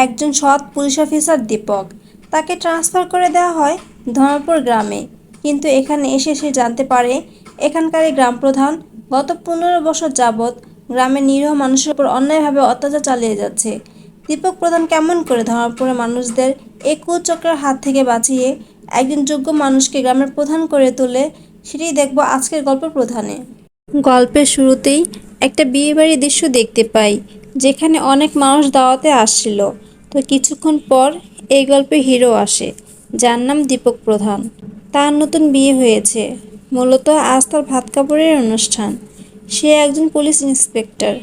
একজন সৎ police officer Dipak, তাকে ট্রান্সফার করে দেওয়া হয় ধর্মপুর গ্রামে। কিন্তু এখানে এসে সে জানতে পারে এখানকার এই গ্রাম প্রধান গত 15 বছর যাবৎ গ্রামের নিরীহ মানুষের উপর অন্যায়ভাবে অত্যাচার চালিয়ে যাচ্ছে। দীপক প্রধান কেমন করে ধর্মপুরের মানুষদের এই কুচক্রের হাত থেকে বাঁচিয়ে একজন যোগ্য মানুষকে গ্রামের প্রধান করে তোলে, সেটাই দেখব আজকের গল্প প্রধানে। গল্পের শুরুতেই একটা বিয়েবাড়ির দৃশ্য দেখতে পাই, যেখানে অনেক মানুষ দাওয়াতে আসছিল। তো কিছুক্ষণ পর এই গল্পে হিরো আসে, যার নাম দীপক প্রধান। তার নতুন বিয়ে হয়েছে, মূলত আজ তার ভাত কাপড়ের অনুষ্ঠান। সে একজন পুলিশ ইন্সপেক্টর,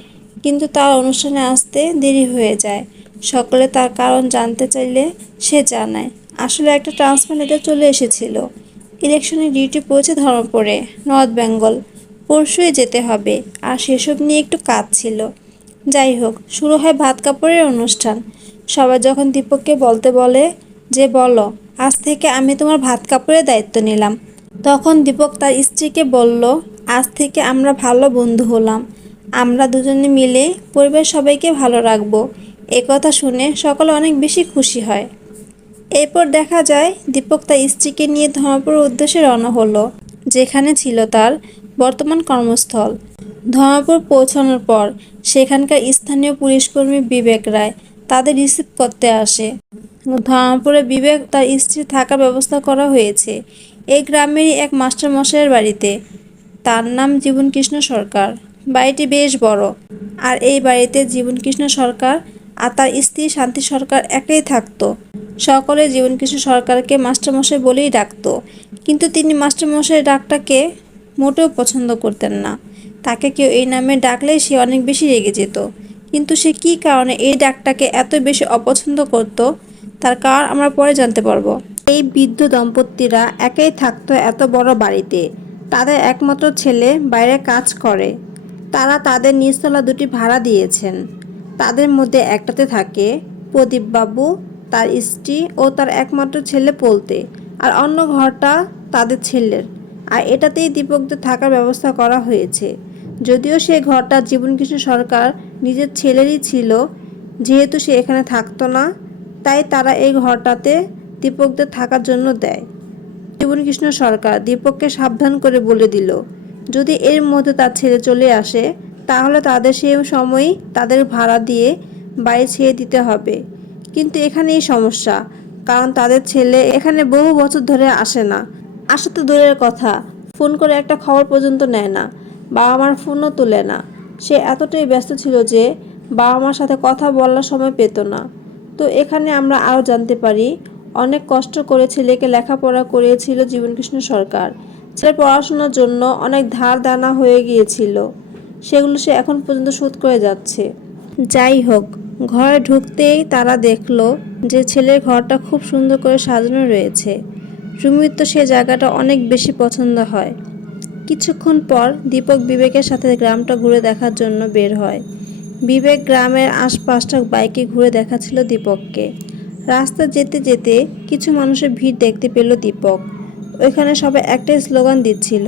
কিন্তু তার অনুষ্ঠানে আসতে দেরি হয়ে যায়। সকলে তার কারণ জানতে চাইলে সে জানায় আসলে একটা ট্রান্সফার নিতে চলে এসেছিল। ইলেকশনের ডিউটি পড়েছে ধর্মপুরে, নর্থ বেঙ্গল। পরশুই যেতে হবে, আর সেসব নিয়ে একটু কাজ ছিল। যাই হোক, শুরু হয় ভাত কাপড়ের অনুষ্ঠান। সবাই যখন দীপককে বলতে বলে যে বলো, আজ থেকে আমি তোমার ভাত কাপড়ের দায়িত্ব নিলাম, তখন দীপক তার স্ত্রীকে বলল, আজ থেকে আমরা ভালো বন্ধু হলাম। আমরা দুজনে মিলে পরিবার সবাইকে ভালো রাখবো। এ কথা শুনে সকলে অনেক বেশি খুশি হয়। এরপর দেখা যায় দীপক তার স্ত্রীকে নিয়ে ধর্মপুরের উদ্দেশ্যে রওনা হলো, যেখানে ছিল তার বর্তমান কর্মস্থল। ধর্মপুর পৌঁছানোর পর সেখানকার স্থানীয় পুলিশকর্মী বিবেক রায় তাদের রিসিভ করতে আসে। ধর্মপুরে বিবেক তার স্ত্রী থাকার ব্যবস্থা করা হয়েছে এই গ্রামেরই এক মাস্টার মশাইয়ের বাড়িতে। তার নাম জীবনকৃষ্ণ সরকার। বাড়িটি বেশ বড়, আর এই বাড়িতে জীবনকৃষ্ণ সরকার আর তার স্ত্রী শান্তি সরকার একাই থাকতো। সকলে জীবনকৃষ্ণ সরকারকে মাস্টারমশাই বলেই ডাকতো, কিন্তু তিনি মাস্টারমশাই ডাকটাকে মোটেও পছন্দ করতেন না। তাকে কেউ এই নামে ডাকলেই সে অনেক বেশি রেগে যেত। কিন্তু সে কী কারণে এই ডাকটাকে এত বেশি অপছন্দ করত, তার কারণ আমরা পরে জানতে পারবো। এই বৃদ্ধ দম্পতিরা একাই থাকতো এত বড় বাড়িতে। তাদের একমাত্র ছেলে বাইরে কাজ করে। তারা তাদের নিচতলা দুটি ভাড়া দিয়েছেন। তাদের মধ্যে একটাতে থাকে প্রদীপবাবু, তার স্ত্রী ও তার একমাত্র ছেলে পলতে, আর অন্য ঘরটা তাদের ছেলের। আর এটাতেই দীপকদের থাকার ব্যবস্থা করা হয়েছে। যদিও সেই ঘরটা জীবনকৃষ্ণ সরকার নিজের ছেলেরই ছিল, যেহেতু সে এখানে থাকতো না, তাই তারা এই ঘরটাতে দীপকদের থাকার জন্য দেয়। জীবনকৃষ্ণ সরকার দীপককে সাবধান করে বলে দিল, যদি এর মধ্যে তার ছেলে চলে আসে, তাহলে তাদের সেই সময়ই তাদের ভাড়া দিয়ে বাড়ি ছেড়ে দিতে হবে। কিন্তু এখানেই সমস্যা, কারণ তাদের ছেলে এখানে বহু বছর ধরে আসে না। আসা তো দূরের কথা, ফোন করে একটা খবর পর্যন্ত নেয় না। বাবা মার ফোনও তোলে না। সে এতটাই ব্যস্ত ছিল যে বাবা মার সাথে কথা বলার সময় পেত না। তো এখানে আমরা আরও জানতে পারি, অনেক কষ্ট করে ছেলেকে লেখাপড়া করিয়েছিল জীবনকৃষ্ণ সরকার। ছেলের পড়াশোনার জন্য অনেক ধার দেনা হয়ে গিয়েছিল, সেগুলো সে এখন পর্যন্ত শোধ করে যাচ্ছে। যাই হোক, ঘরে ঢুকতেই তারা দেখলো যে ছেলের ঘরটা খুব সুন্দর করে সাজানো রয়েছে। রুমির তো সে জায়গাটা অনেক বেশি পছন্দ হয়। কিছুক্ষণ পর দীপক বিবেকের সাথে গ্রামটা ঘুরে দেখার জন্য বের হয়। বিবেক গ্রামের আশপাশটা বাইকে ঘুরে দেখাচ্ছিল দীপককে। রাস্তা যেতে যেতে কিছু মানুষের ভিড় দেখতে পেল দীপক। ওইখানে সবাই একটাই স্লোগান দিচ্ছিল,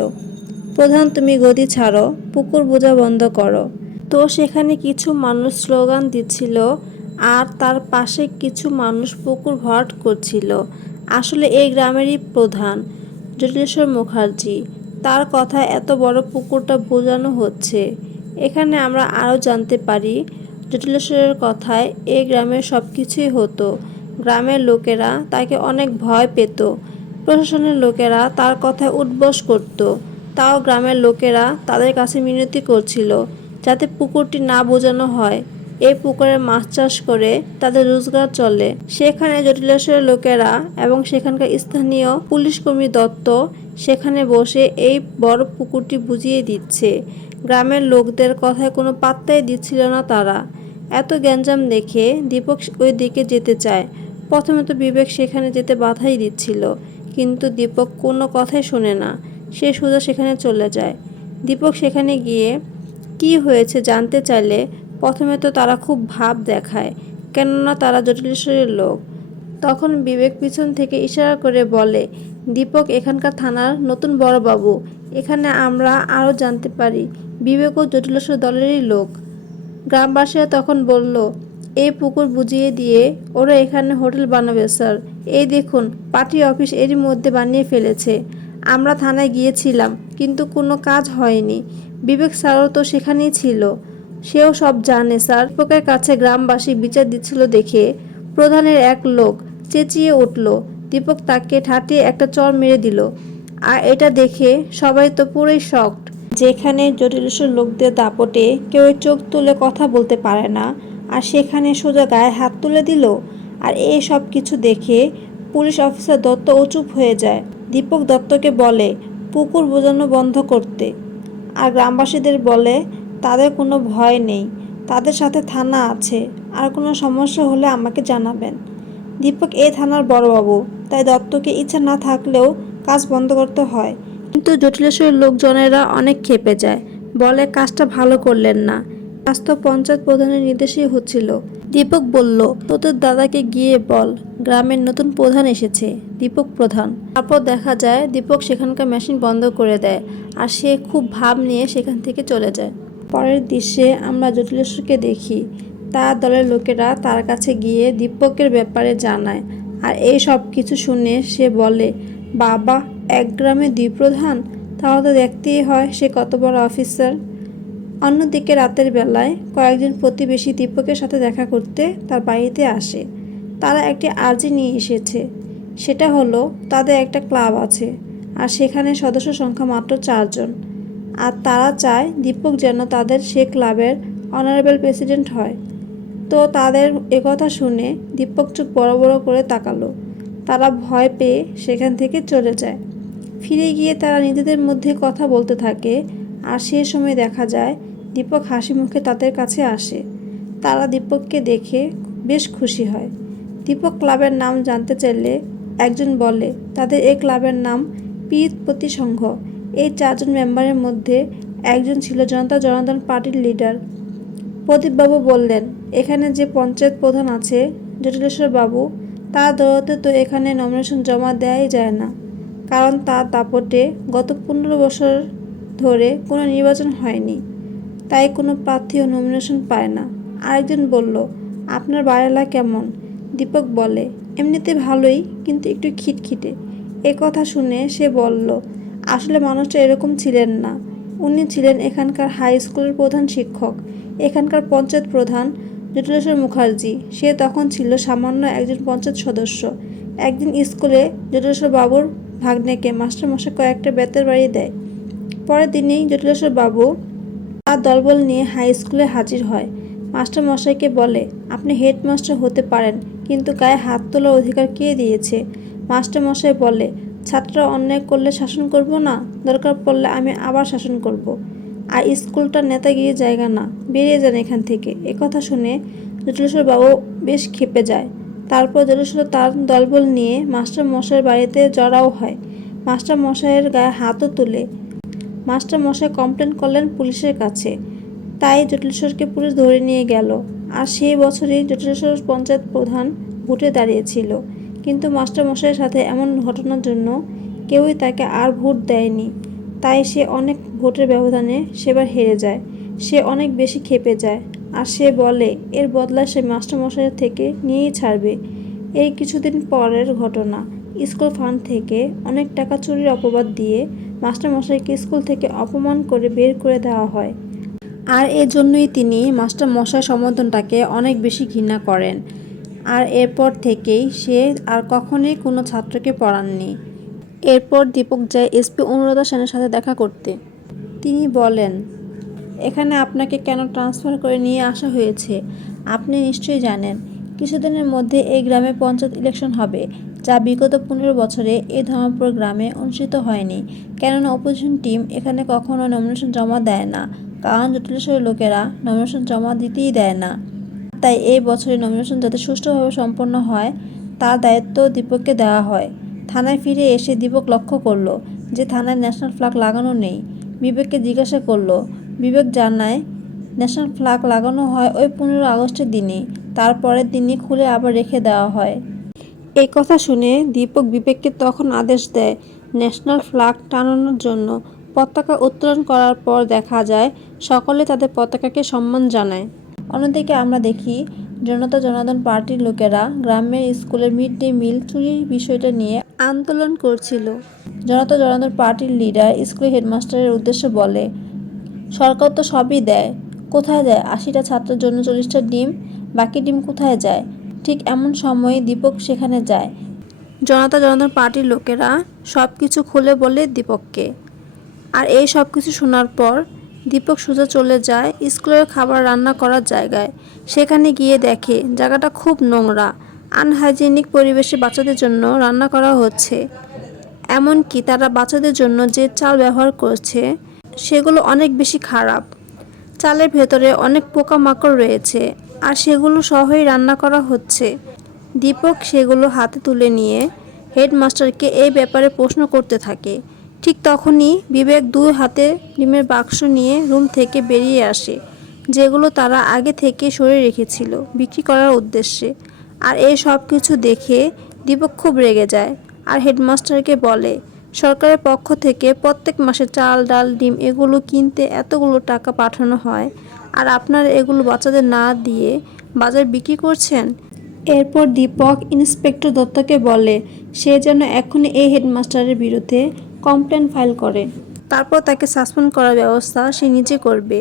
প্রধান তুমি গদি ছাড়ো, পুকুর বোঝা বন্ধ করো। তো সেখানে কিছু মানুষ স্লোগান দিচ্ছিল, আর তার পাশে কিছু মানুষ পুকুর ভরাট করছিল। আসলে এই গ্রামেরই প্রধান জটিলেশ্বর মুখার্জি, তার কথায় এত বড় পুকুরটা বোঝানো হচ্ছে। এখানে আমরা আরও জানতে পারি, জটিলেশ্বরের কথায় এই গ্রামের সব কিছুই হতো। গ্রামের লোকেরা তাকে অনেক ভয় পেত। প্রশাসনের লোকেরা তার কথায় উঠবস করত। তাও গ্রামের লোকেরা তাদের কাছে মিনতি করছিল যাতে পুকুরটি না বোঝানো হয়। এই পুকুরে মাছ চাষ করে তাদের রোজগার চলে। সেখানে জটিলেশ্বরের লোকেরা এবং সেখানকার স্থানীয় পুলিশকর্মী দত্ত সেখানে বসে এই বড় পুকুরটি বুঝিয়ে দিচ্ছে। গ্রামের লোকদের কথায় কোনো পাত্তাই দিচ্ছিল না তারা। এত গ্যাঞ্জাম দেখে দীপক ওই দিকে যেতে চায়। প্রথমে তো বিবেক সেখানে যেতে বাধাই দিচ্ছিল, কিন্তু দীপক কোনো কথাই শোনে না। সে সোজা সেখানে চলে যায়। দীপক সেখানে গিয়ে কি হয়েছে জানতে চাইলে প্রথমে তো তারা খুব ভাব দেখায়, কেননা তারা জটিলেশ্বরের লোক। তখন বিবেক পিছন থেকে ইশারা করে বলে, দীপক এখানকার থানার নতুন বড়বাবু। এখানে আমরা আরও জানতে পারি বিবেকও জটিলেশ্বর দলেরই লোক। গ্রামবাসীরা তখন বলল, এই পুকুর বুঝিয়ে দিয়ে ওরা এখানে হোটেল বানাবে স্যার। এই দেখুন, পার্টি অফিস এরই মধ্যে বানিয়ে ফেলেছে। আমরা থানায় গিয়েছিলাম, কিন্তু কোনো কাজ হয়নি। বিবেক স্যারও তো সেখানেই ছিল, সেও সব জানে স্যার। দীপকের কাছে গ্রামবাসী বিচার দিচ্ছিল দেখে প্রধানের এক লোক চেঁচিয়ে উঠল। দীপক তাকে ঠাটিয়ে একটা চড় মেরে দিল। আর এটা দেখে সবাই তো পুরোই শকড। যেখানে জটিলেশ্বর লোকদের দাপটে কেউ চোখ তুলে কথা বলতে পারে না, আর সেখানে সোজা গায়ে হাত তুলে দিল। আর এই সব কিছু দেখে পুলিশ অফিসার দত্তও চুপ হয়ে যায়। দীপক দত্তকে বলে পুকুর বোঝানো বন্ধ করতে, আর গ্রামবাসীদের বলে তাদের কোনো ভয় নেই, তাদের সাথে থানা আছে, আর কোনো সমস্যা হলে আমাকে জানাবেন। দীপক এই থানার বড়বাবু, তাই দত্তকে ইচ্ছা না থাকলেও কাজ বন্ধ করতে হয়। কিন্তু জটিলেশ্বরের লোকজনেরা অনেক ক্ষেপে যায়, বলে কাজটা ভালো করলেন না, কাজ তো পঞ্চায়েত প্রধানের নির্দেশেই হচ্ছিল। দীপক বলল, তোদের দাদাকে গিয়ে বল গ্রামের নতুন প্রধান এসেছে, দীপক প্রধান। তারপর দেখা যায় দীপক সেখানকার মেশিন বন্ধ করে দেয়, আর সে খুব ভাব নিয়ে সেখান থেকে চলে যায়। পরের দৃশ্যে আমরা জটিলেশ্বরকে দেখি, তার দলের লোকেরা তার কাছে গিয়ে দীপকের ব্যাপারে জানায়। আর এই সব কিছু শুনে সে বলে, বাবা, এক গ্রামে দুই প্রধান, তাহলে তো দেখতেই হয় সে কত বড় অফিসার। অন্যদিকে রাতের বেলায় কয়েকজন প্রতিবেশী দীপকের সাথে দেখা করতে তার বাড়িতে আসে। তারা একটি আর্জি নিয়ে এসেছে। সেটা হলো তাদের একটা ক্লাব আছে, আর সেখানে সদস্য সংখ্যা মাত্র 4 জন। আর তারা চায় দীপক যেন তাদের সে ক্লাবের অনারেবল প্রেসিডেন্ট হয়। তো তাদের একথা শুনে দীপক চোখ বড় বড় করে তাকালো। তারা ভয় পেয়ে সেখান থেকে চলে যায়। ফিরে গিয়ে তারা নিজেদের মধ্যে কথা বলতে থাকে, আর সে সময় দেখা যায় দীপক হাসি মুখে তাদের কাছে আসে। তারা দীপককে দেখে বেশ খুশি হয়। দীপক ক্লাবের নাম জানতে চাইলে একজন বলে তাদের এই ক্লাবের নাম পীরপতি সংঘ। এই 4 জন মেম্বারের মধ্যে একজন ছিল জনতা জনার্দন পার্টির লিডার। প্রদীপবাবু বললেন, এখানে যে পঞ্চায়েত প্রধান আছে জটিলেশ্বর বাবু, তার দৌলতে তো এখানে নমিনেশন জমা দেওয়াই যায় না, কারণ তার দাপটে গত 15 বছর ধরে কোনো নির্বাচন হয়নি, তাই কোনো প্রার্থীও নমিনেশন পায় না। আরেকজন বলল, আপনার বাড়িওয়ালা কেমন? দীপক বলে, এমনিতে ভালোই, কিন্তু একটু খিটখিটে। এ কথা শুনে সে বলল, আসলে মানুষটা এরকম ছিলেন না। উনি ছিলেন এখানকার হাই স্কুলের প্রধান শিক্ষক, এখানকার পঞ্চায়েত প্রধান জটিলেশ্বর মুখার্জি। সে তখন ছিল সামান্য একজন পঞ্চায়েত সদস্য। একদিন স্কুলে জটিলেশ্বর বাবুর ভাগ্নেকে মাস্টারমশাই কয়েকটা বেতের বাড়ি দেয়। পরের দিনেই জটিলেশ্বর বাবু তার দলবল নিয়ে হাই স্কুলে হাজির হয়। মাস্টারমশাইকে বলে, আপনি হেডমাস্টার হতে পারেন, কিন্তু গায়ে হাত তোলার অধিকার কে দিয়েছে? মাস্টারমশাই বলে, ছাত্ররা অন্যায় করলে শাসন করব না, দরকার পড়লে আমি আবার শাসন করব। আর স্কুলটা নেতাগিরির জায়গা না, বেরিয়ে যান এখান থেকে। একথা শুনে জটিলেশ্বর বাবু বেশ ক্ষেপে যায়। তারপর জটিলেশ্বর তার দলবল নিয়ে মাস্টারমশাইয়ের বাড়িতে জড়াও হয়। মাস্টারমশাইয়ের গায়ে হাতও তুলে। মাস্টারমশাই কমপ্লেন করলেন পুলিশের কাছে, তাই জটিলেশ্বরকে পুলিশ ধরে নিয়ে গেল। আর সেই বছরই জটিলেশ্বর পঞ্চায়েত প্রধান ভোটে দাঁড়িয়েছিল, কিন্তু মাস্টারমশাইয়ের সাথে এমন ঘটনার জন্য কেউই তাকে আর ভোট দেয়নি। তাই সে অনেক ভোটের ব্যবধানে সেবার হেরে যায়। সে অনেক বেশি ক্ষেপে যায়, আর সে বলে এর বদলা সে মাস্টারমশাইয়ের থেকে নিয়েই ছাড়বে। এই কিছুদিন পরের ঘটনা, স্কুল ফান্ড থেকে অনেক টাকা চুরির অপবাদ দিয়ে মাস্টারমশাইকে স্কুল থেকে অপমান করে বের করে দেওয়া হয়। আর এজন্যই তিনি মাস্টারমশাই সম্বোধনটাকে অনেক বেশি ঘৃণা করেন। আর এরপর থেকেই সে আর কখনোই কোনো ছাত্রকে পড়াননি। এরপর দীপক যায় এসপি অনুরাধা সেনের সাথে দেখা করতে। তিনি বলেন, এখানে আপনাকে কেন ট্রান্সফার করে নিয়ে আসা হয়েছে আপনি নিশ্চয়ই জানেন। কিছুদিনের মধ্যে এই গ্রামে পঞ্চায়েত ইলেকশন হবে, যা বিগত 15 বছরে এই ধর্মপুর গ্রামে অনুষ্ঠিত হয়নি। কেননা অপোজিশন টিম এখানে কখনো নমিনেশন জমা দেয় না, কারণ জটিলেশ্বরের লোকেরা নমিনেশন জমা দিতেই দেয় না। তাই এই বছরের নমিনেশন যাতে সুষ্ঠুভাবে সম্পন্ন হয় তার দায়িত্ব দীপককে দেওয়া হয়। থানায় ফিরে এসে দীপক লক্ষ্য করল যে থানায় ন্যাশনাল ফ্ল্যাগ লাগানো নেই। বিবেককে জিজ্ঞাসা করলো। বিবেক জানায় ন্যাশনাল ফ্ল্যাগ লাগানো হয় ওই 15 আগস্টের দিনই, তারপরের দিনই খুলে আবার রেখে দেওয়া হয়। এই কথা শুনে দীপক বিবেককে তখন আদেশ দেয় ন্যাশনাল ফ্ল্যাগ টানানোর জন্য। পতাকা উত্তোলন করার পর দেখা যায় সকলে তাদের পতাকাকে সম্মান জানায়। অন্যদিকে আমরা দেখি জনতা জনার্দন পার্টির লোকেরা গ্রামের স্কুলের মিড ডে মিল চুরির বিষয়টা নিয়ে আন্দোলন করছিল। জনতা জনার্দন পার্টির লিডার স্কুলের হেডমাস্টারের উদ্দেশ্যে বলে, সরকার তো সবই দেয়, কোথায় দেয় 80টা ছাত্রের জন্য 40টা ডিম, বাকি ডিম কোথায় যায়? ঠিক এমন সময় দীপক সেখানে যায়। জনতা জনার্দন পার্টির লোকেরা সব কিছু খুলে বলে দীপককে। আর এই সব কিছু শোনার পর দীপক সোজা চলে যায় স্কুলের খাবার রান্না করার জায়গায়। সেখানে গিয়ে দেখে জায়গাটা খুব নোংরা, আনহাইজেনিক পরিবেশে বাচ্চাদের জন্য রান্না করা হচ্ছে। এমনকি তারা বাচ্চাদের জন্য যে চাল ব্যবহার করছে সেগুলো অনেক বেশি খারাপ। চালের ভেতরে অনেক পোকামাকড় রয়েছে আর সেগুলো সহই রান্না করা হচ্ছে। দীপক সেগুলো হাতে তুলে নিয়ে হেডমাস্টারকে এই ব্যাপারে প্রশ্ন করতে থাকে। ঠিক তখনই বিবেক 2 হাতে ডিমের বাক্স নিয়ে রুম থেকে বেরিয়ে আসে, যেগুলো তারা আগে থেকে সরিয়ে রেখেছিল বিক্রি করার উদ্দেশ্যে। আর এই সব কিছু দেখে দীপক খুব রেগে যায় আর হেডমাস্টারকে বলে, সরকারের পক্ষ থেকে প্রত্যেক মাসে চাল ডাল ডিম এগুলো কিনতে এতগুলো টাকা পাঠানো হয়, আর আপনারা এগুলো বাচ্চাদের না দিয়ে বাজার বিক্রি করছেন। এরপর দীপক ইন্সপেক্টর দত্তকে বলে সে যেন এখনই এই হেডমাস্টারের বিরুদ্ধে কমপ্লেন ফাইল করে, তারপর তাকে সাসপেন্ড করার ব্যবস্থা সে নিজে করবে।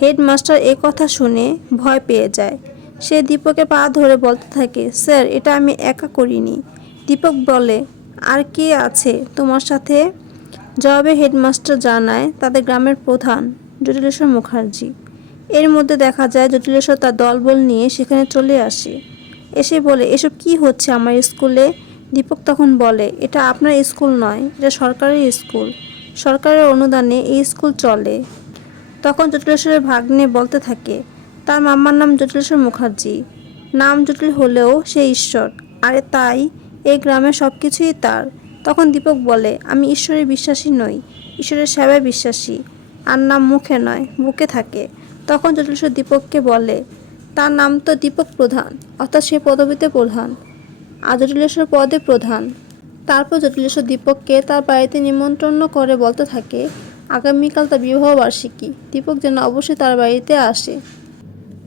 হেডমাস্টার এ কথা শুনে ভয় পেয়ে যায়। সে দীপকের পা ধরে বলতে থাকে, স্যার এটা আমি একা করিনি। দীপক বলে, আর কে আছে তোমার সাথে? জবাবে হেডমাস্টার জানায় তাদের গ্রামের প্রধান জটিলেশ্বর মুখার্জি। এর মধ্যে দেখা যায় জটিলেশ্বর তার দলবল নিয়ে সেখানে চলে আসে। এসে বলে, এসব কি হচ্ছে আমার স্কুলে? দীপক তখন বলে, এটা আপনার স্কুল নয়, এটা সরকারি স্কুল, সরকারের অনুদানে এই স্কুল চলে। তখন জটিলেশ্বরের ভাগ্নে বলতে থাকে, তার মামার নাম জটিলেশ্বর মুখার্জি, নাম জটিল হলেও সে ঈশ্বর, আরে তাই এই গ্রামের সব কিছুই তার। তখন দীপক বলে, আমি ঈশ্বরে বিশ্বাসী নই, ঈশ্বরের সেবায় বিশ্বাসী, আর নাম মুখে নয় বুকে থাকে। তখন জটিলেশ্বর দীপককে বলে, তার নাম তো দীপক প্রধান, অর্থাৎ সে পদবীতে প্রধান, আর জটিলেশ্বর পদে প্রধান। তারপর জটিলেশ্বর দীপককে তার বাড়িতে নিমন্ত্রণ করে বলতে থাকে আগামীকাল তার বিবাহ বার্ষিকী, দীপক যেন অবশ্যই তার বাড়িতে আসে।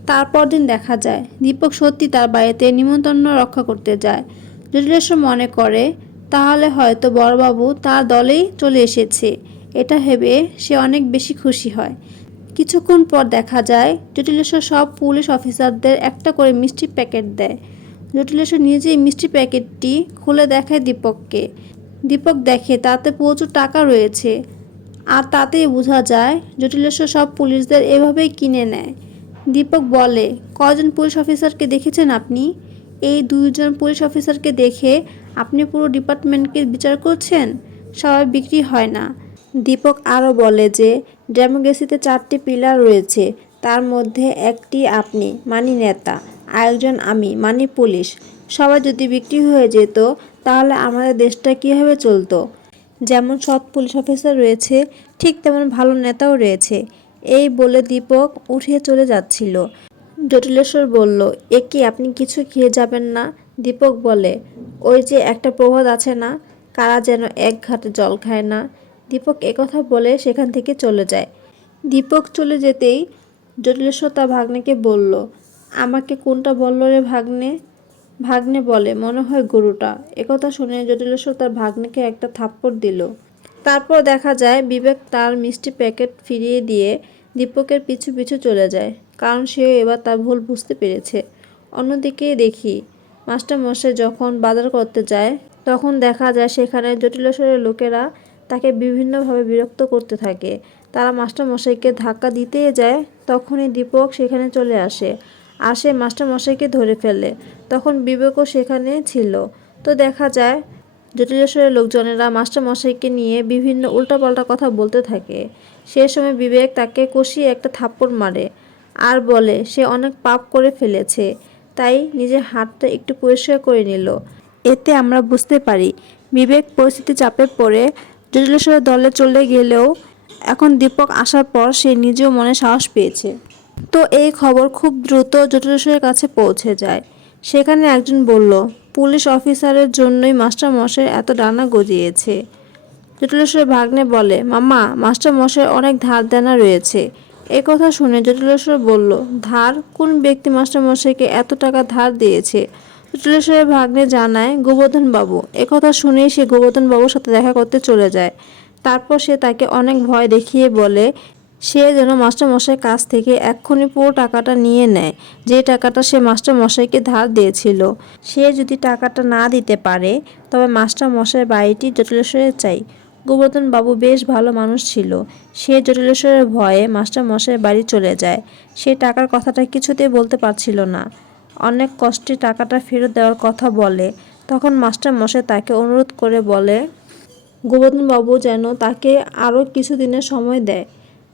তারপর দিন দেখা যায় দীপক সত্যি তার বাড়িতে নিমন্ত্রণ রক্ষা করতে যায়। জটিলেশ্বর মনে করে তাহলে হয়তো বড়বাবু তার দলেই চলে এসেছে, এটা ভেবে সে অনেক বেশি খুশি হয়। কিছুক্ষণ পর দেখা যায় জটিলেশ্বর সব পুলিশ অফিসারদের একটা করে মিষ্টি প্যাকেট দেয়। জটিলেশ্বর নিজেই মিষ্টি প্যাকেটটি খুলে দেখায় দীপককে। দীপক দেখে তাতে প্রচুর টাকা রয়েছে, আর তাতেই বোঝা যায় জটিলেশ্বর সব পুলিশদের এভাবেই কিনে নেয়। দীপক বলে, কয়জন পুলিশ অফিসারকে দেখেছেন আপনি? এই 2 জন পুলিশ অফিসারকে দেখে আপনি পুরো ডিপার্টমেন্টকে বিচার করছেন? সবাই বিক্রি হয় না। দীপক আরও বলে যে ডেমোক্রেসিতে 4টি পিলার রয়েছে, তার মধ্যে একটি আপনি মানি নেতা, আরেকজন আমি মানি পুলিশ। সবাই যদি বিক্রি হয়ে যেত তাহলে আমাদের দেশটা কীভাবে চলতো? যেমন সৎ পুলিশ অফিসার রয়েছে ঠিক তেমন ভালো নেতাও রয়েছে। এই বলে দীপক উঠে চলে যাচ্ছিল। জটিলেশ্বর বলল, এ কি আপনি কিছু খেয়ে যাবেন না? দীপক বলে, ওই যে একটা প্রবাদ আছে না, কারা যেন এক ঘাটে জল খায় না। দীপক একথা বলে সেখান থেকে চলে যায়। দীপক চলে যেতেই জটিলেশ্বর তার ভাগ্নেকে বলল, আমাকে কোনটা বলল রে ভাগ্নে? ভাগ্নে বলে, মনে হয় গরুটা। একথা শুনে জটিলেশ্বর তার ভাগ্নেকে একটা থাপ্পড় দিল। তারপর দেখা যায় বিবেক তার মিষ্টি প্যাকেট ফিরিয়ে দিয়ে দীপকের পিছু পিছু চলে যায়, কারণ সেও এবার তার ভুল বুঝতে পেরেছে। অন্যদিকে দেখি মাস্টারমশাই যখন বাজার করতে যায় তখন দেখা যায় সেখানে জটিলেশ্বরের লোকেরা তাকে বিভিন্নভাবে বিরক্ত করতে থাকে। তারা মাস্টারমশাইকে ধাক্কা দিতেই যায়, তখনই দীপক সেখানে চলে আসে আর সে মাস্টারমশাইকে ধরে ফেলে। তখন বিবেকও সেখানে ছিল। তো দেখা যায় জটিলেশ্বরের লোকজনেরা মাস্টারমশাইকে নিয়ে বিভিন্ন উল্টাপাল্টা কথা বলতে থাকে। সে সময় বিবেক তাকে কষিয়ে একটা থাপ্পড় মারে আর বলে সে অনেক পাপ করে ফেলেছে, তাই নিজের হাতটা একটু পরিষ্কার করে নিল। এতে আমরা বুঝতে পারি বিবেক পরিস্থিতি চাপে পড়ে জটিলেশ্বরের দলে চলে গেলেও এখন দীপক আসার পর সে নিজেও মনে সাহস পেয়েছে। তো এই খবর খুব দ্রুত জটিলেশ্বরের কাছে পৌঁছে যায়। সেখানে একজন বলল, পুলিশ অফিসারের জন্যই মাস্টারমশাই এত ডানা গজিয়েছে। জটিলেশ্বরের ভাগ্নে বলে, মামা মাস্টারমশাই অনেক ধার দেনা রয়েছে, এ কথা শুনে জটিলেশ্বর বলল, ধার? কোন ব্যক্তি মাস্টারমশাইকে এত টাকা ধার দিয়েছে? জটিলেশ্বরের ভাগ্নে জানায় গোবর্ধন বাবু। একথা শুনেই সে গোবর্ধন বাবুর সাথে দেখা করতে চলে যায়। তারপর সে তাকে অনেক ভয় দেখিয়ে বলে সে যেন মাস্টারমশাইয়ের কাছ থেকে এক্ষুনি পুরো টাকাটা নিয়ে নেয়, যে টাকাটা সে মাস্টারমশাইকে ধার দিয়েছিল। সে যদি টাকাটা না দিতে পারে তবে মাস্টারমশাইয়ের বাড়িটি জটিলেশ্বরের চাই। গোবর্ধন বাবু বেশ ভালো মানুষ ছিল। সে জটিলেশ্বরের ভয়ে মাস্টারমশাইয়ের বাড়ি চলে যায়। সে টাকার কথাটা কিছুতেই বলতে পারছিল না। অনেক কষ্টে টাকাটা ফেরত দেওয়ার কথা বলে। তখন মাস্টারমশাই তাকে অনুরোধ করে বলে গোবর্ধন বাবু যেন তাকে আরও কিছু দিনের সময় দেয়।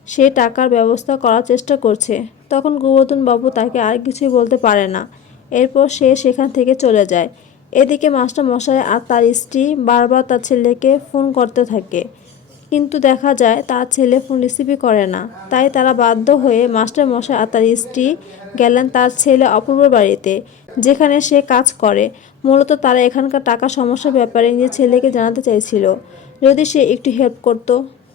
সে টাকার ব্যবস্থা করার চেষ্টা করছে। তখন গোবর্ধন বাবু তাকে আর কিছুই বলতে পারে না। এরপর সে সেখান থেকে চলে যায়। এদিকে মাস্টারমশাই আর তার স্ত্রী বারবার তার ছেলেকে ফোন করতে থাকে, কিন্তু দেখা যায় তার ছেলে ফোন রিসিভই করে না। তাই তারা বাধ্য হয়ে মাস্টারমশাই আর তার স্ত্রী গেলেন তার ছেলে অপূর্বর বাড়িতে, যেখানে সে কাজ করে। মূলত তারা এখানকার টাকা সমস্যার ব্যাপারে নিজের ছেলেকে জানাতে চাইছিল, যদি সে একটু হেল্প করত।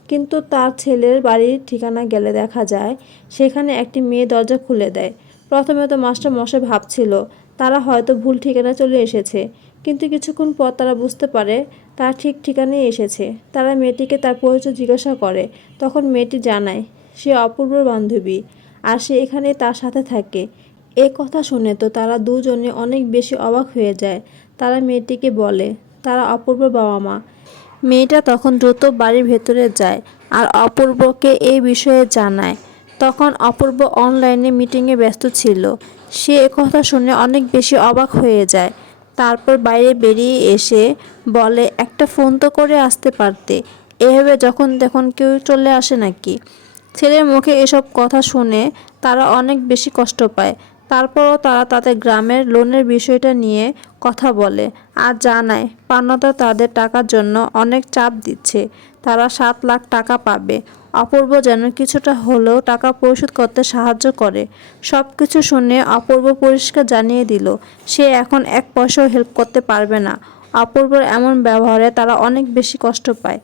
কিন্তু তার ছেলের বাড়ির ঠিকানা গেলে দেখা যায় সেখানে একটি মেয়ে দরজা খুলে দেয়। প্রথমে তো মাস্টারমশাই ভাবছিল তারা হয়তো ভুল ঠিকানা চলে এসেছে, কিন্তু কিছুক্ষণ পর তারা বুঝতে পারে তার ঠিক ঠিকানায় এসেছে। তারা মেয়েটিকে তার পরিচয় জিজ্ঞাসা করে। তখন মেয়েটি জানায় সে অপূর্বর বান্ধবী আর সে এখানে তার সাথে থাকে। এ কথা শুনে তো তারা দুজনে অনেক বেশি অবাক হয়ে যায়। তারা মেয়েটিকে বলে তারা অপূর্বর বাবা মা। মেয়েটা তখন দ্রুত বাড়ির ভেতরে যায় আর অপূর্বকে এই বিষয়ে জানায়। তখন অপূর্ব অনলাইনে মিটিংয়ে ব্যস্ত ছিল। সে একথা শুনে অনেক বেশি অবাক হয়ে যায়। তারপর বাইরে বেরিয়ে এসে বলে একটা ফোন তো করে আসতে পারতে, এভাবে যখন তখন কেউ চলে আসে নাকি? ছেলের মুখে এসব কথা শুনে তারা অনেক বেশি কষ্ট পায়। তারপরও তারা তাদের গ্রামের লোনের বিষয়টা নিয়ে কথা বলে আর জানায় পাওনাদার তাদের টাকার জন্য অনেক চাপ দিচ্ছে। তারা 7 লাখ টাকা পাবে। অপূর্ব যেন কিছুটা হলেও টাকা পরিশোধ করতে সাহায্য করে। সব কিছু শুনে অপূর্ব পরিষ্কার জানিয়ে দিল সে এখন 1 পয়সাও হেল্প করতে পারবে না। অপূর্বর এমন ব্যবহারে তারা অনেক বেশি কষ্ট পায়।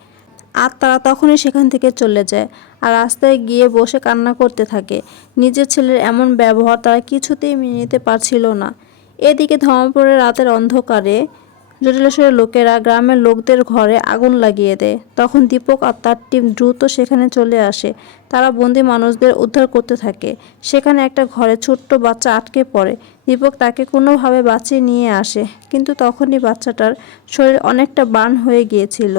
আর তারা তখনই সেখান থেকে চলে যায় আর রাস্তায় গিয়ে বসে কান্না করতে থাকে। নিজের ছেলের এমন ব্যবহার তারা কিছুতেই মেনে নিতে পারছিল না। এদিকে ধর্মপুরের রাতের অন্ধকারে জটিলেশ্বরের লোকেরা গ্রামের লোকদের ঘরে আগুন লাগিয়ে দেয়। তখন দীপক আর তার টিম দ্রুত সেখানে চলে আসে। তারা বন্দি মানুষদের উদ্ধার করতে থাকে। সেখানে একটা ঘরে ছোট্ট বাচ্চা আটকে পড়ে। দীপক তাকে কোনোভাবে বাঁচিয়ে নিয়ে আসে, কিন্তু তখনই বাচ্চাটার শরীর অনেকটা বার্ন হয়ে গিয়েছিল।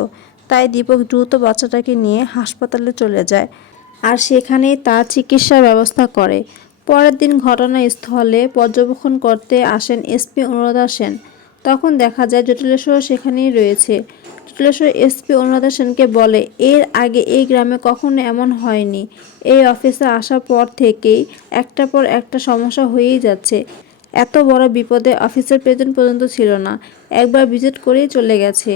তাই দীপক দ্রুত বাচ্চাটাকে নিয়ে হাসপাতালে চলে যায় আর সেখানেই তার চিকিৎসার ব্যবস্থা করে। পরের দিন ঘটনাস্থলে পর্যবেক্ষণ করতে আসেন এসপি অনুরাধা সেন। তখন দেখা যায় জটিলেশ্বর সেখানেই রয়েছে। জটিলেশ্বর এসপি অনুরাধা সেনকে বলে এর আগে এই গ্রামে কখনো এমন হয়নি। এই অফিসে আসার পর থেকেই একটার পর একটা সমস্যা হয়েই যাচ্ছে। এত বড় বিপদে অফিসের প্রেজেন্ট পর্যন্ত ছিল না, একবার ভিজিট করেই চলে গেছে।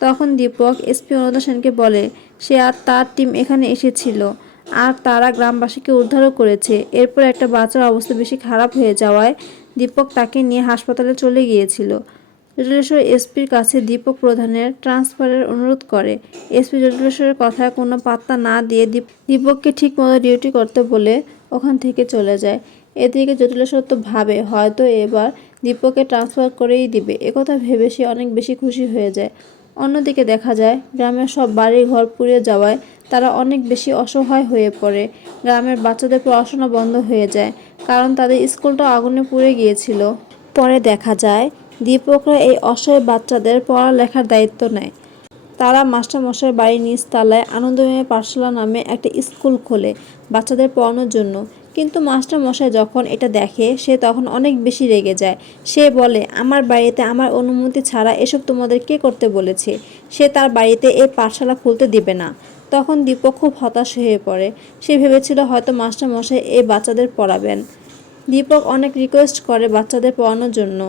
তখন দীপক এসপি অনুরাধা সেনকে বলে সে আর তার টিম এখানে এসেছিল আর তারা গ্রামবাসীকে উদ্ধারও করেছে। এরপর একটা বাচ্চার অবস্থা বেশি খারাপ হয়ে যাওয়ায় দীপক তাকে নিয়ে হাসপাতালে চলে গিয়েছিল। জটিলেশ্বর এসপির কাছে দীপক প্রধানের ট্রান্সফারের অনুরোধ করে। এসপি জটিলেশ্বরের কথায় কোনো পাত্তা না দিয়ে দীপককে ঠিকমতো ডিউটি করতে বলে ওখান থেকে চলে যায়। এদিকে জটিলেশ্বর তো ভাবে হয়তো এবার দীপককে ট্রান্সফার করেই দিবে। একথা ভেবে সে অনেক বেশি খুশি হয়ে যায়। অন্যদিকে দেখা যায় গ্রামের সব বাড়ি ঘর পুড়ে যাওয়ায় তারা অনেক বেশি অসহায় হয়ে পড়ে। গ্রামের বাচ্চাদের পড়াশোনা বন্ধ হয়ে যায়, কারণ তাদের স্কুলটা আগুনে পুড়ে গিয়েছিল। পরে দেখা যায় দীপকরা এই অসহায় বাচ্চাদের পড়ালেখার দায়িত্ব নেয়। তারা মাস্টারমশাইয়ের বাড়ির নিচতলায় আনন্দময় পাঠশালা নামে একটা স্কুল খোলে বাচ্চাদের পড়ানোর জন্য। কিন্তু মাস্টারমশাই যখন এটা দেখে সে তখন অনেক বেশি রেগে যায়। সে বলে আমার বাড়িতে আমার অনুমতি ছাড়া এসব তোমাদের কে করতে বলেছে? সে তার বাড়িতে এই পাঠশালা খুলতে দিবে না। তখন দীপক খুব হতাশ হয়ে পড়ে। সে ভেবেছিল হয়তো মাস্টারমশাই এই বাচ্চাদের পড়াবেন। দীপক অনেক রিকোয়েস্ট করে বাচ্চাদের পড়ানোর জন্য,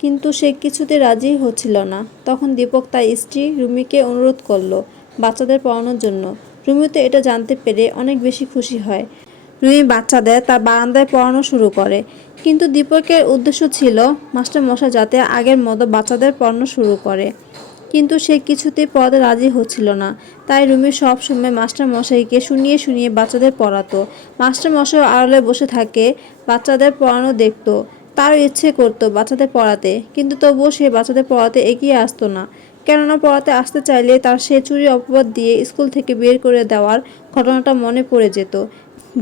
কিন্তু সে কিছুতে রাজি হচ্ছিল না। তখন দীপক তার স্ত্রী রুমিকে অনুরোধ করলো বাচ্চাদের পড়ানোর জন্য। রুমি তো এটা জানতে পেরে অনেক বেশি খুশি হয়। রুমি বাচ্চাদের তার বারান্দায় পড়ানো শুরু করে। কিন্তু দীপকের উদ্দেশ্য ছিল মাস্টারমশাই যাতে আগের মতো বাচ্চাদের পড়ানো শুরু করে। কিন্তু সে কিছুতেই পড়াতে রাজি হচ্ছিল না। তাই রুমি সব সময় মাস্টার মশাইকে শুনিয়ে শুনিয়ে বাচ্চাদের পড়াতো। মাস্টার মশাই আড়ালে বসে থাকে, বাচ্চাদের পড়ানো দেখতো। তারও ইচ্ছে করতো বাচ্চাদের পড়াতে, কিন্তু তবুও সে বাচ্চাদের পড়াতে এগিয়ে আসতো না। কেননা পড়াতে আসতে চাইলে তার সে চুরি অপবাদ দিয়ে স্কুল থেকে বের করে দেওয়ার ঘটনাটা মনে পড়ে যেত।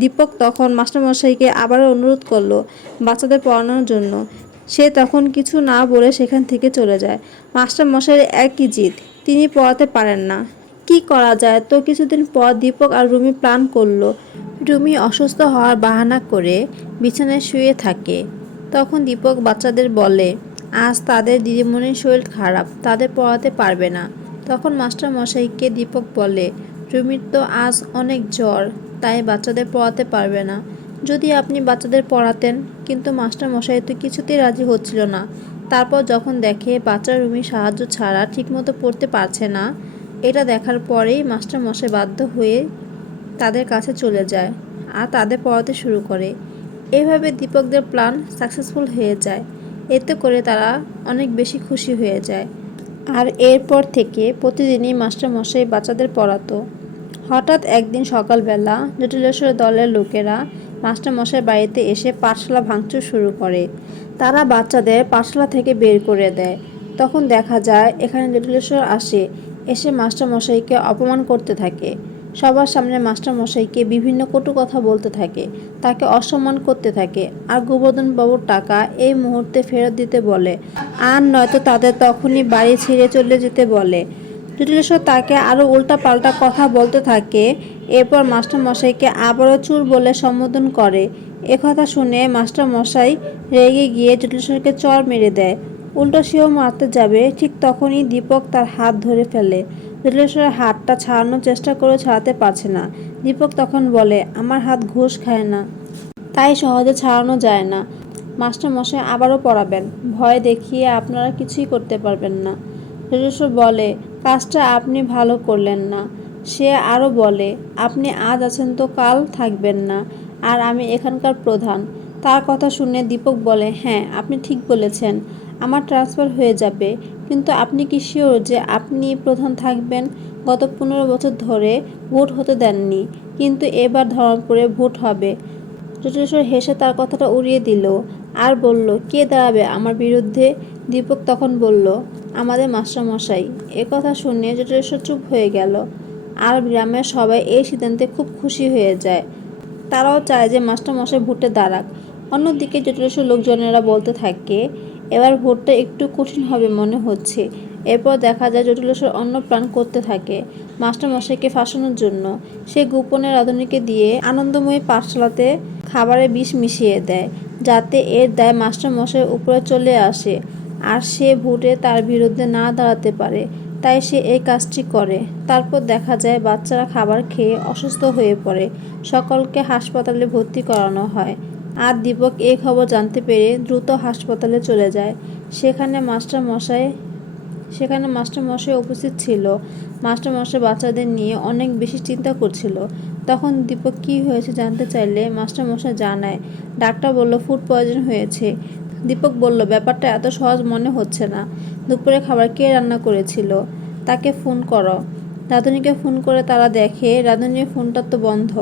দীপক তখন মাস্টারমশাইকে আবারও অনুরোধ করলো বাচ্চাদের পড়ানোর জন্য। সে তখন কিছু না বলে সেখান থেকে চলে যায়। মাস্টারমশাইয়ের একই জিদ, তিনি পড়াতে পারেন না। কি করা যায়? তো কিছুদিন পর দীপক আর রুমি প্ল্যান করলো। রুমি অসুস্থ হওয়ার বাহানা করে বিছানায় শুয়ে থাকে। তখন দীপক বাচ্চাদের বলে আজ তাদের দিদিমণির শরীর খারাপ, তাদের পড়াতে পারবে না। তখন মাস্টারমশাইকে দীপক বলে, রুমির তো আজ অনেক জ্বর, তাই বাচ্চাদের পড়াতে পারবে না। যদি আপনি বাচ্চাদের পড়াতেন। কিন্তু মাস্টারমশাই তো কিছুতেই রাজি হচ্ছিল না। তারপর যখন দেখে বাচ্চা রুমি সাহায্য ছাড়া ঠিকমতো পড়তে পারছে না, এটা দেখার পরেই মাস্টারমশাই বাধ্য হয়ে তাদের কাছে চলে যায় আর তাদের পড়াতে শুরু করে। এভাবে দীপকদের প্ল্যান সাকসেসফুল হয়ে যায়। এতে করে তারা অনেক বেশি খুশি হয়ে যায়। আর এরপর থেকে প্রতিদিনই মাস্টারমশাই বাচ্চাদের পড়াতো। হঠাৎ একদিন সকালবেলা জটিলেশ্বর দলের লোকেরা মাস্টারমশাইয়ের বাড়িতে এসে পাঠশালা ভাঙচুর শুরু করে। তারা বাচ্চাদের পাঠশালা থেকে বের করে দেয়। তখন দেখা যায় এখানে জটিলেশ্বর এসে মাস্টারমশাইকে অপমান করতে থাকে। সবার সামনে মাস্টারমশাইকে বিভিন্ন কটু কথা বলতে থাকে, তাকে অসম্মান করতে থাকে আর গোবর্ধন বাবুর টাকা এই মুহূর্তে ফেরত দিতে বলে, আর নয়তো তাদের তখনই বাড়ি ছেড়ে চলে যেতে বলে। জটিলেশ্বর তাকে আরও উল্টাপাল্টা কথা বলতে থাকে। এরপর মাস্টারমশাইকে আবারও চোর বলে সম্বোধন করে। একথা শুনে মাস্টারমশাই রেগে গিয়ে জটিলেশ্বরকে চড় মেরে দেয়। উল্টো সেও মারতে যাবে, ঠিক তখনই দীপক তার হাত ধরে ফেলে। জটিলেশ্বরের হাতটা ছাড়ানোর চেষ্টা করে ছাড়াতে পারছে না। দীপক তখন বলে, আমার হাত ঘুষ খায় না, তাই সহজে ছাড়ানো যায় না। মাস্টারমশাই আবারও পড়াবেন, ভয় দেখিয়ে আপনারা কিছুই করতে পারবেন না। জটিলেশ্বর বলে, কাজটা আপনি ভালো করলেন না। সে আরও বলে, আপনি আজ আছেন তো কাল থাকবেন না, আর আমি এখানকার প্রধান। তার কথা শুনে দীপক বলে, হ্যাঁ আপনি ঠিক বলেছেন, আমার ট্রান্সফার হয়ে যাবে, কিন্তু আপনি কি শিওর যে আপনি প্রধান থাকবেন? গত 15 বছর ধরে ভোট হতে দেননি, কিন্তু এবার ধর্মপুরে ভোট হবে। জটিলেশ্বর হেসে তার কথাটা উড়িয়ে দিল আর বলল, কে দাঁড়াবে আমার বিরুদ্ধে? দীপক তখন বলল, আমাদের মাস্টারমশাই। একথা শুনে জটিলেশ্বর চুপ হয়ে গেল। আর গ্রামের সবাই এই সিদ্ধান্তে খুব খুশি হয়ে যায়। তারাও চায় যে মাস্টারমশাই ভোটে দাঁড়াক। অন্যদিকে জটিলেশ্বর লোকজনেরা বলতে থাকে, এবার ভোটটা একটু কঠিন হবে মনে হচ্ছে। এরপর দেখা যায় জটিলেশ্বর অন্য প্ল্যান করতে থাকে মাস্টারমশাইকে ফাঁসানোর জন্য। সে গোপনে রাঁধুনিকে দিয়ে আনন্দময়ী পাঠশালাতে খাবারে বিষ মিশিয়ে দেয়, যাতে এর দায় মাস্টারমশাইয়ের উপরে চলে আসে আর সে ভোটে তার বিরুদ্ধে না দাঁড়াতে পারে। তাই সে এই কাজটি করে। তারপর দেখা যায় বাচ্চারা খাবার খেয়ে অসুস্থ হয়ে পড়ে। সকলকে হাসপাতালে ভর্তি করানো হয়। আর দীপক এই খবর জানতে পেরে দ্রুত হাসপাতালে চলে যায়। সেখানে মাস্টারমশাই উপস্থিত ছিল। মাস্টারমশাই বাচ্চাদের নিয়ে অনেক বেশি চিন্তা করছিল। তখন দীপক কী হয়েছে জানতে চাইলে মাস্টারমশাই জানায়, ডাক্তার বলল ফুড পয়জন হয়েছে। দীপক বলল, ব্যাপারটা এত সহজ মনে হচ্ছে না। দুপুরে খাবার কে রান্না করেছিল? তাকে ফোন করো। রাঁধুনিকে ফোন করে তারা দেখে রাঁধুনির ফোনটা তো বন্ধ।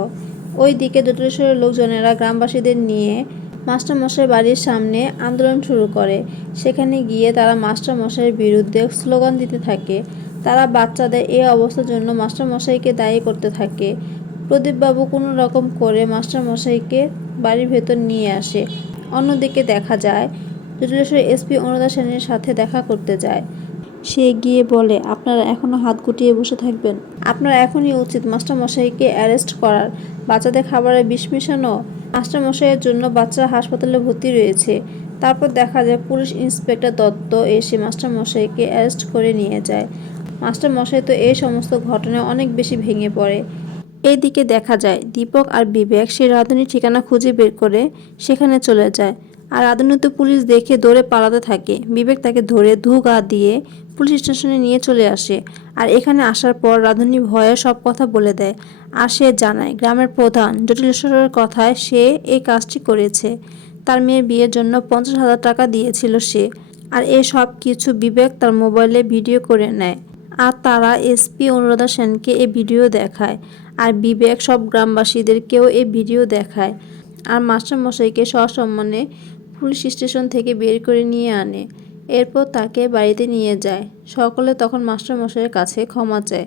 ওই দিকে জটিলেশ্বরের লোকজনেরা গ্রামবাসীদের নিয়ে মাস্টারমশাইয়ের বাড়ির সামনে আন্দোলন শুরু করে। সেখানে গিয়ে তারা মাস্টারমশাইয়ের বিরুদ্ধে স্লোগান দিতে থাকে। তারা বাচ্চাদের এই অবস্থার জন্য মাস্টারমশাইকে দায়ী করতে থাকে। প্রদীপবাবু কোনো রকম করে মাস্টারমশাইকে বাড়ির ভেতর নিয়ে আসে। অন্যদিকে দেখা যায় জটিলেশ্বর এসপি অনুদা সেনের সাথে দেখা করতে যায়। সে গিয়ে বলে, আপনারা এখনও হাত গুটিয়ে বসে থাকবেন? আপনার এখনই উচিত মাস্টারমশাইকে অ্যারেস্ট করার। বাচ্চাদের খাবারে বিষ মেশানো। মাস্টারমশাইয়ের জন্য বাচ্চারা হাসপাতালে ভর্তি রয়েছে। তারপর দেখা যায় পুলিশ ইন্সপেক্টর দত্ত এসে মাস্টারমশাইকে অ্যারেস্ট করে নিয়ে যায়। মাস্টারমশাই তো এই সমস্ত ঘটনায় অনেক বেশি ভেঙে পড়ে। এইদিকে দেখা যায় দীপক আর বিবেক সেই রাঁধুনির ঠিকানা খুঁজে বের করে সেখানে চলে যায়। আর রাঁধুনি তো পুলিশ দেখে দৌড়ে পালাতে থাকে। বিবেক তাকে ধরে গা দিয়ে পুলিশ স্টেশনে নিয়ে চলে আসে। আর এখানে আসার পর রাঁধুনি ভয়ে সব কথা বলে দেয়। আর সে জানায় গ্রামের প্রধান জটিলেশ্বরের কথায় সে এই কাজটি করেছে। তার মেয়ের বিয়ের জন্য 50,000 টাকা দিয়েছিল সে। আর সব কিছু বিবেক তার মোবাইলে ভিডিও করে নেয়। আর তারা এসপি অনুরাধা সেনকে এই ভিডিও দেখায়। আর বিবেক সব গ্রামবাসীদেরকেও এই ভিডিও দেখায়। আর মাস্টারমশাইকে সসম্মানে পুলিশ স্টেশন থেকে বের করে নিয়ে আনে। এরপর তাকে বাড়িতে নিয়ে যায়। সকলে তখন মাস্টারমশাইয়ের কাছে ক্ষমা চায়।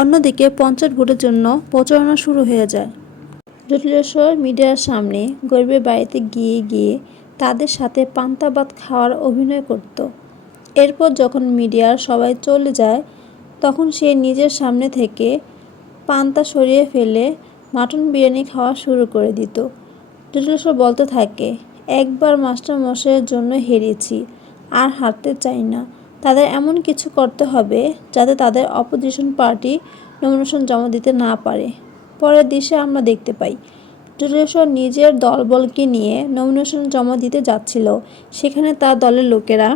অন্যদিকে পঞ্চায়েত ভোটের জন্য প্রচারণা শুরু হয়ে যায়। জটিলেশ্বর মিডিয়ার সামনে গরিবের বাড়িতে গিয়ে গিয়ে তাদের সাথে পান্তা ভাত খাওয়ার অভিনয় করত। এরপর যখন মিডিয়ার সবাই চলে যায় তখন সে নিজের সামনে থেকে পান্তা সরিয়ে ফেলে মাটন বিরিয়ানি খাওয়া শুরু করে দিত। জটিলেশ্বর বলতে থাকে, একবার মাস্টারমশাইয়ের জন্য হেরেছি, আর হারতে চাই না। তাদের এমন কিছু করতে হবে যাতে তাদের অপোজিশন পার্টি নমিনেশন জমা দিতে না পারে। পরের দৃশ্যে আমরা দেখতে পাই জটিলেশ্বর নিজের দলবলকে নিয়ে নমিনেশন জমা দিতে যাচ্ছিল। সেখানে তার দলের লোকেরা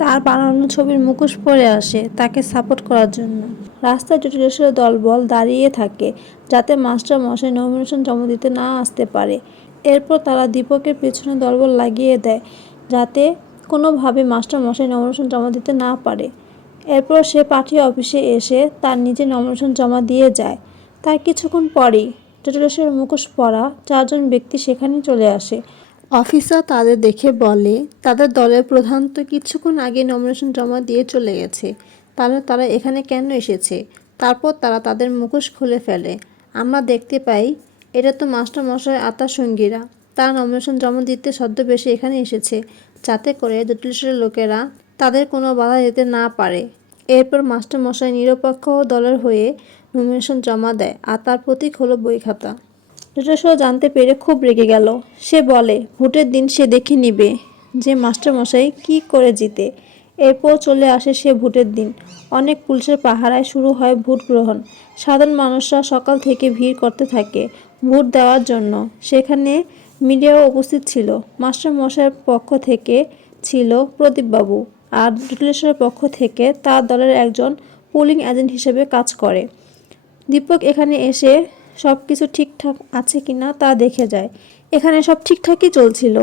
তার বানানো ছবির মুখোশ পরে আসে তাকে সাপোর্ট করার জন্য। রাস্তায় জটিলেশ্বরের দলবল দাঁড়িয়ে থাকে যাতে মাস্টারমশাই নমিনেশন জমা দিতে না আসতে পারে। এরপর তারা দীপকের পেছনে দলবল লাগিয়ে দেয় যাতে কোনোভাবে মাস্টারমশাই নমিনেশন জমা দিতে না পারে। এরপর সে পার্টি অফিসে এসে তার নিজের নমিনেশন জমা দিয়ে যায়। তার কিছুক্ষণ পরেই জটিলেশ্বরের মুখোশ পরা 4 জন ব্যক্তি সেখানে চলে আসে। অফিসার তাদের দেখে বলে, তাদের দলের প্রধান তো কিছুক্ষণ আগে নমিনেশন জমা দিয়ে চলে গেছে, তাহলে তারা এখানে কেন এসেছে? তারপর তারা তাদের মুখোশ খুলে ফেলে। আমরা দেখতে পাই এটা তো মাস্টারমশাই আত্মার সঙ্গীরা। তারা নমিনেশন জমা দিতে ছদ্মবেশে এখানে এসেছে যাতে করে জটিলেশ্বরের লোকেরা তাদের কোনো বাধা দিতে না পারে। এরপর মাস্টারমশাই নিরপেক্ষ দলের হয়ে নমিনেশন জমা দেয় আর তার প্রতীক হলো বই খাতা। জটিলেশ্বর জানতে পেরে খুব রেগে গেল। সে বলে ভোটের দিন সে দেখে নিবে যে মাস্টারমশাই কি করে জিতে। এরপর চলে আসে সে ভোটের দিন। অনেক পুলিশের পাহারায় শুরু হয় ভোট গ্রহণ। সাধারণ মানুষরা সকাল থেকে ভিড় করতে থাকে ভোট দেওয়ার জন্য। সেখানে মিডিয়াও উপস্থিত ছিল। মাস্টারমশাইয়ের পক্ষ থেকে ছিল প্রদীপবাবু, আর জটিলেশ্বরের পক্ষ থেকে তার দলের একজন পোলিং এজেন্ট হিসেবে কাজ করে। দীপক এখানে এসে সব কিছু ঠিকঠাক আছে কিনা তা দেখে যায়। এখানে সব ঠিকঠাকই চলছিল।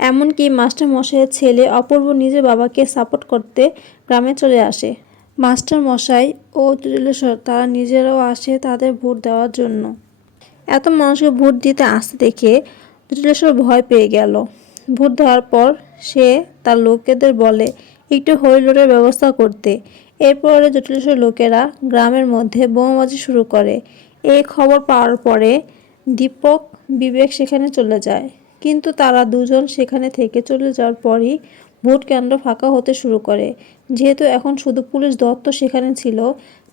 এমনকি মাস্টারমশাইয়ের ছেলে অপূর্ব নিজের বাবাকে সাপোর্ট করতে গ্রামে চলে আসে। মাস্টারমশাই ও জটিলেশ্বর তারা নিজেরাও আসে তাদের ভোট দেওয়ার জন্য। এত মানুষকে ভোট দিতে আসতে দেখে জটিলেশ্বর ভয় পেয়ে গেল। ভোট দেওয়ার পর সে তার লোকেদের বলে একটু হইলোড়ের ব্যবস্থা করতে। এরপরে জটিলেশ্বর লোকেরা গ্রামের মধ্যে বোমাবাজি শুরু করে। এই খবর পাওয়ার পরে দীপক বিবেক সেখানে চলে যায়, কিন্তু তারা দুজন সেখানে থেকে চলে যাওয়ার পরই ভোট কেন্দ্র ফাঁকা হতে শুরু করে। যেহেতু এখন শুধু পুলিশ দত্ত সেখানে ছিল,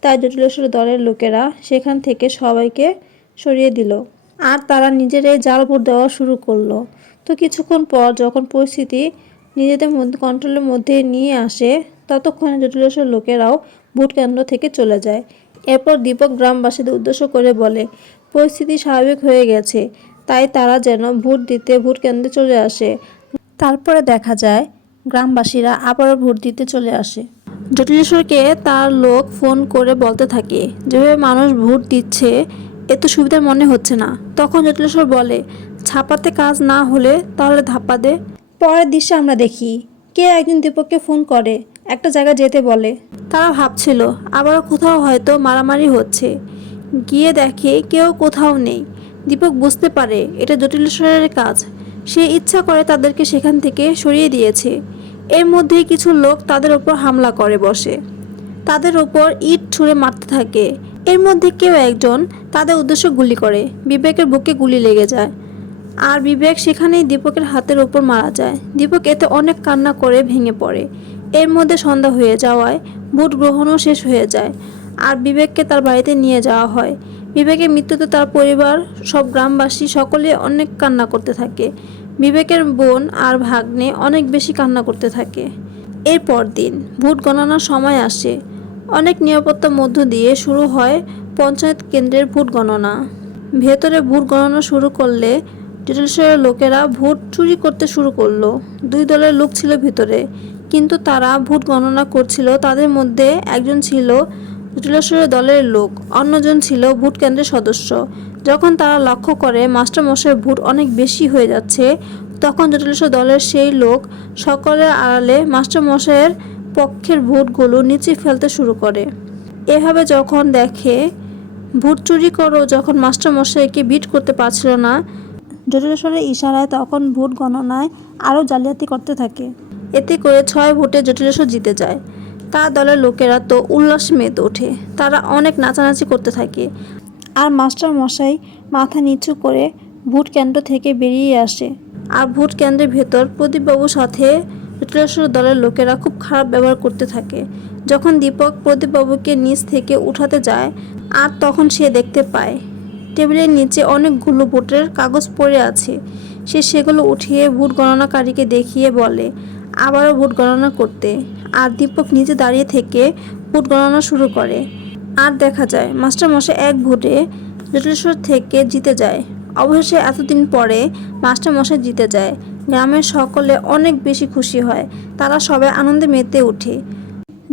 তাই জটিলেশ্বর দলের লোকেরা সেখান থেকে সবাইকে সরিয়ে দিল আর তারা নিজেরাই জাল ভোট দেওয়া শুরু করলো। তো কিছুক্ষণ পর যখন পরিস্থিতি নিজেদের মধ্যে কন্ট্রোলের মধ্যে নিয়ে আসে ততক্ষণে জটিলেশ্বর লোকেরাও ভোট কেন্দ্র থেকে চলে যায়। এরপর দীপক গ্রামবাসীদের উদ্দেশ্য করে বলে পরিস্থিতি স্বাভাবিক হয়ে গেছে, তাই তারা যেন ভোট দিতে ভোট কেন্দ্রে চলে আসে। তারপরে দেখা যায় গ্রামবাসীরা আবারও ভোট দিতে চলে আসে। জটিলেশ্বরকে তার লোক ফোন করে বলতে থাকে যেভাবে মানুষ ভোট দিচ্ছে এত সুবিধার মনে হচ্ছে না। তখন জটিলেশ্বর বলে ছাপাতে কাজ না হলে তাহলে ধাপ্পা দে। পরের দৃশ্যে আমরা দেখি কে একজন দীপককে ফোন করে একটা জায়গায় যেতে বলে। তারা ভাবছিল আবারও কোথাও হয়তো মারামারি হচ্ছে। গিয়ে দেখে কেউ কোথাও নেই। দীপক বুঝতে পারে এটা জটিলেশ্বরের কাজ। সে ইচ্ছা করে তাদেরকে সেখান থেকে সরিয়ে দিয়েছে। এর মধ্যেই কিছু লোক তাদের উপর হামলা করে বসে, তাদের উপর ইট ছুঁড়ে মারতে থাকে। এর মধ্যে কেউ একজন তাদের উদ্দেশ্য গুলি করে। বিবেকের বুকে গুলি লেগে যায় আর বিবেক সেখানেই দীপকের হাতের উপর মারা যায়। দীপক এতে অনেক কান্না করে ভেঙে পড়ে। এর মধ্যে সন্ধ্যা হয়ে যাওয়ায় ভোট গ্রহণও শেষ হয়ে যায় আর বিবেককে তার বাড়িতে নিয়ে যাওয়া হয়। বিবেকের মৃত্যুতে তার পরিবার, সব গ্রামবাসী সকলে অনেক কান্না করতে থাকে। বিবেকের বোন আর ভাগ্নে অনেক বেশি কান্না করতে থাকে। এরপর দিন ভোট গণনার সময় আসে। অনেক নিরাপত্তার মধ্য দিয়ে শুরু হয় পঞ্চায়েত কেন্দ্রের ভোট গণনা। ভেতরে ভোট গণনা শুরু করলে জটিলেশ্বরের লোকেরা ভোট চুরি করতে শুরু করলো। 2 দলের লোক ছিল ভিতরে, কিন্তু তারা ভোট গণনা করছিল। তাদের মধ্যে একজন ছিল জটিলেশ্বরের দলের লোক, অন্যজন ছিল ভোট কেন্দ্রের সদস্য। যখন তারা লক্ষ্য করে মাস্টারমশাইয়ের ভোট অনেক বেশি হয়ে যাচ্ছে তখন জটিলেশ্বর দলের সেই লোক সকলের আড়ালে মাস্টারমশাইয়ের পক্ষের ভোটগুলো নিচে ফেলতে শুরু করে। এভাবে যখন দেখে ভোট চুরি করেও যখন মাস্টারমশাইকে বিট করতে পারছিল না, জটিলেশ্বরের ইশারায় তখন ভোট গণনায় আরও জালিয়াতি করতে থাকে। এতে করে 6 ভোটে জটিলেশ্বর জিতে যায়। তার দলের লোকেরা তো উল্লাস মেতে ওঠে, তারা অনেক নাচানাচি করতে থাকে। আর মাস্টারমশাই মাথা নিচু করে ভোট কেন্দ্র থেকে বেরিয়ে আসে। আর ভোট কেন্দ্রের ভেতর প্রদীপবাবুর সাথে জটিলেশ্বর দলের লোকেরা খুব খারাপ ব্যবহার করতে থাকে। যখন দীপক প্রদীপবাবুকে নিচ থেকে উঠাতে যায়, আর তখন সে দেখতে পায় টেবিলের নিচে অনেকগুলো ভোটের কাগজ পড়ে আছে। সে সেগুলো উঠিয়ে ভোট গণনাকারীকে দেখিয়ে বলে আবারও ভোট গণনা করতে। আর দীপক নিচে দাঁড়িয়ে থেকে ভোট গণনা শুরু করে। আর দেখা যায় মাস্টারমশাই 1 ভোটে জটিলেশ্বর থেকে জিতে যায়। অবশেষে এতদিন পরে মাস্টারমশাই জিতে যায়। গ্রামের সকলে অনেক বেশি খুশি হয়, তারা সবাই আনন্দে মেতে ওঠে।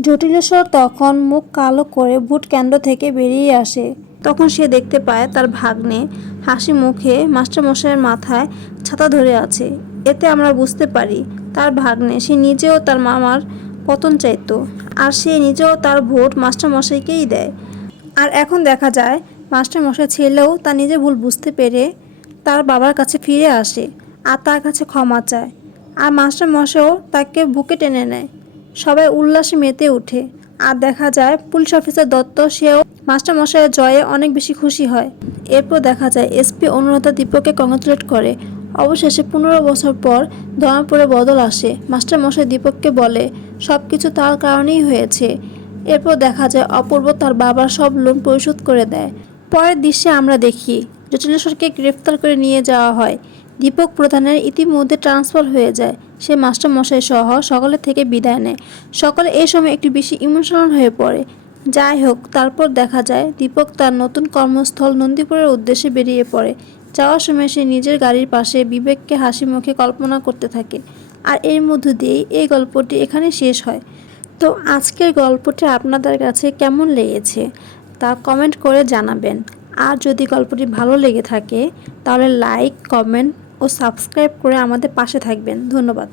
জটিলেশ্বর তখন মুখ কালো করে ভোট কেন্দ্র থেকে বেরিয়ে আসে। তখন সে দেখতে পায় তার ভাগ্নে হাসি মুখে মাস্টারমশাইয়ের মাথায় ছাতা ধরে আছে। এতে আমরা বুঝতে পারি তার ভাগ্নে সে নিজেও তার মামার পতন চাইতো, আর সে নিজেও তার ভোট মাস্টারমশাইকেই দেয়। আর এখন দেখা যায় মাস্টারমশাই ছেলেও তার নিজের ভুল বুঝতে পেরে তার বাবার কাছে ফিরে আসে আর তার কাছে ক্ষমা চায়। আর মাস্টারমশাইও তাকে বুকে টেনে নেয়। সবাই উল্লাসে মেতে ওঠে। আর দেখা যায় পুলিশ অফিসার দত্ত সেও মাস্টারমশাইয়ের জয়ে অনেক বেশি খুশি হয়। এরপর দেখা যায় এসপি অনুরাধা দীপককে কংগ্রাচুলেট করে। অবশেষে 15 বছর পর ধর্মপুরে বদল আসে। মাস্টারমশাই দীপককে বলে সব কিছু তার কারণেই হয়েছে। এরপর দেখা যায় অপূর্ব তার বাবার সব লোন পরিশোধ করে দেয়। পরের দৃশ্যে আমরা দেখি জটিলেশ্বরকে গ্রেফতার করে নিয়ে যাওয়া হয়। দীপক প্রধানের ইতিমধ্যে ট্রান্সফার হয়ে যায়। সে মাস্টারমশাই সহ সকলের থেকে বিদায় নেয়। সকলে এই সময় একটু বেশি ইমোশনাল হয়ে পড়ে। যাই হোক, তারপর দেখা যায় দীপক তার নতুন কর্মস্থল নন্দীপুরের উদ্দেশ্যে বেরিয়ে পড়ে। যাওয়ার সময় সে নিজের গাড়ির পাশে বিবেককে হাসি মুখে কল্পনা করতে থাকে। আর এর মধ্য দিয়েই এই গল্পটি এখানে শেষ হয়। তো আজকের গল্পটি আপনাদের কাছে কেমন লেগেছে তা কমেন্ট করে জানাবেন। আর যদি গল্পটি ভালো লেগে থাকে তাহলে লাইক, কমেন্ট ও সাবস্ক্রাইব করে আমাদের পাশে থাকবেন। ধন্যবাদ।